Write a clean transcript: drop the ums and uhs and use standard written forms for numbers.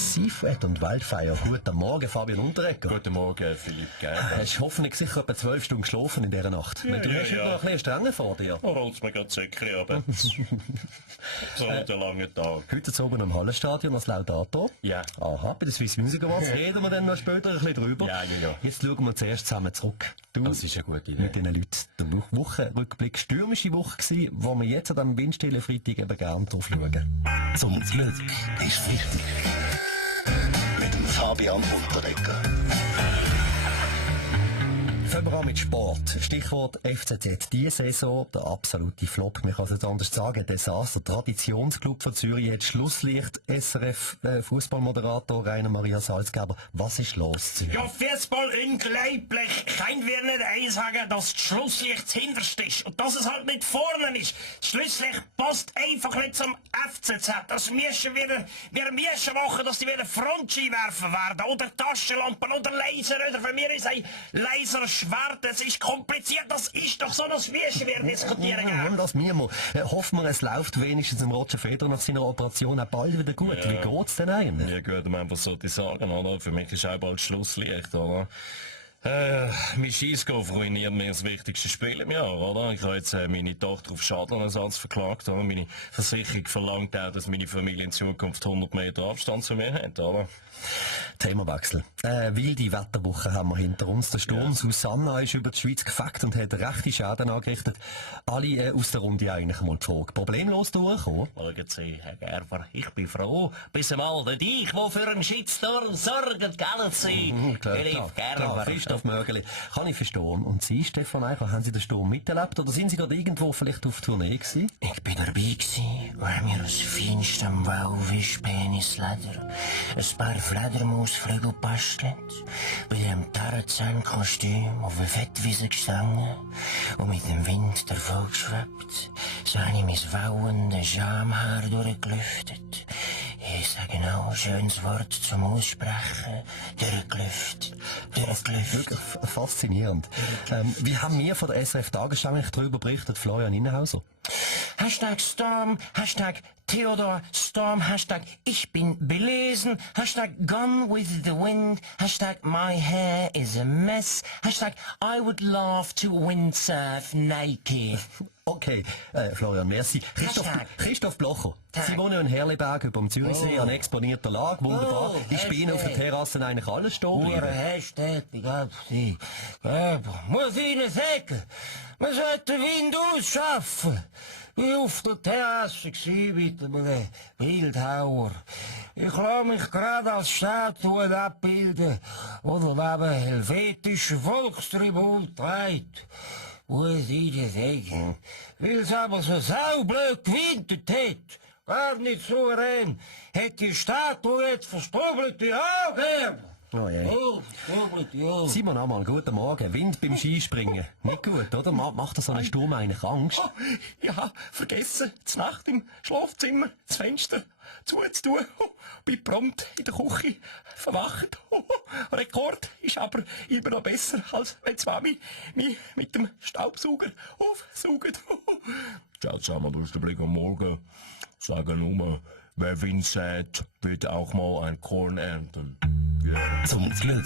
Seifert und Wildfire. Guten Morgen, Fabian Unterreger. Guten Morgen, Philipp Gerber. Hast du hoffentlich sicher etwa 12 Stunden geschlafen in dieser Nacht? Ja, Du hast ja. noch ein bisschen Strenge vor dir. Da rollt mir gerade die Säckchen runter. So ein langer Tag. Heute oben am Hallenstadion als Laudator. Ja. Aha, bei der Swiss Music Awards reden wir dann noch später ein bisschen drüber. Ja. Jetzt schauen wir zuerst zusammen zurück. Du, Das ist eine gute Idee. mit diesen Leuten. Der Wochenrückblick, stürmische Woche gewesen, wo wir jetzt an diesem windstillen Freitag eben gerne drauf schauen. Zum Glück ist wichtig. Mit dem Fabian Unterreger. Fangen wir an mit Sport. Stichwort FCZ. Diese Saison der absolute Flop. Man kann es nicht anders sagen. Desaster. Traditionsclub von Zürich hat Schlusslicht. SRF Fußballmoderator Rainer Maria Salzgeber. Was ist los, Zürich? Ja, Fußball unglaublich. Kein wird nicht einsagen, dass das Schlusslicht das Hinterste ist. Und dass es halt nicht vorne ist. Das Schlusslicht passt einfach nicht zum FCZ. Das müssen wir müssen machen, dass die wieder Frontscheinwerfer werden. Oder Taschenlampen oder Laser. Oder von mir ist ein Laserschwert. Es ist kompliziert. Das ist doch so, das müssen wir diskutieren. Ja, das müssen wir. Hoffen wir, es läuft wenigstens im Roger Federer nach seiner Operation auch bald wieder gut. Ja. Wie geht's denn eigentlich? Ja gut, man einfach so die sagen, oder? Für mich ist auch bald Schlusslicht, oder? Mein Scheissgolf ruiniert mir das wichtigste Spiel im Jahr, oder? Ich habe jetzt meine Tochter auf Schadenersatz verklagt, oder? Meine Versicherung verlangt auch, dass meine Familie in Zukunft 100 Meter Abstand zu mir hat, oder? Themawechsel. Wilde Wetterwoche haben wir hinter uns. Der Sturm Susanna ist über die Schweiz gefegt und hat rechte Schäden angerichtet. Alle aus der Runde eigentlich mal die Frage. Problemlos durchgekommen? Schauen Sie, Herr Gerber, ich bin froh, bis einmal der dich, der für einen Shitstorm sorgt, gell Sie? Philipp Gerber. Christoph Mögeli. Kann ich verstehen. Und Sie, Stefan Eichler, haben Sie den Sturm miterlebt oder sind Sie gerade irgendwo vielleicht auf Tournee gewesen? Ich bin dabei gewesen, weil wir aus feinstem Walfisch-Penisleder ein paar Fledermausflügel basteln, bei dem Tarzan-Kostüm auf eine Fettwiese gestanden und mit dem Wind davon geschwebt. So habe ich mein wauendes Schamhaar durchgelüftet. Ich sage genau, schönes Wort zum Aussprechen. Durchgelüftet. Wirklich faszinierend. Wie haben wir von der SRF Tagesschau eigentlich darüber berichtet, Florian Innenhauser? Hashtag Storm, Hashtag Theodor Storm, Hashtag Ich bin belesen, Hashtag Gone with the Wind, Hashtag My hair is a mess, Hashtag I would love to windsurf naked. Okay, Florian, merci. Christoph Blocher. Sie wohnen in Herliberg über dem Zürichsee an exponierter Lage, wunderbar. Ist bei Ihnen auf der Terrasse eigentlich alles stehen Hure bleiben? Hashtag, Sie. Muss ich Ihnen sagen, man sollte den Wind ausschaffen. Ich war auf der Terrasse mit einem Bildhauer. Ich lasse mich gerade als Statue abbilden, oder neben helvetischen Volkstribut trägt. Muss ich dir sagen, weil es aber so saublöd gewindet hat. Gar nicht souverän. Hätte die Statue jetzt verstrubbelte Augen. Oh je. Oh, verstrubbelte Augen. Simon Ammann, guten Morgen. Wind beim Skispringen. Nicht gut, oder? Macht das so einen Sturm eigentlich Angst? Ja, vergessen, zur Nacht im Schlafzimmer das Fenster zuzutun. Bin prompt in der Küche verwacht. Rekord ist aber immer noch besser, als wenn die Mami mich mit dem Staubsauger aufsaugt. Ciao zusammen, du bist der Blick am Morgen. Sage nur, wer Wind sät, wird auch mal ein Korn ernten. Zum Glück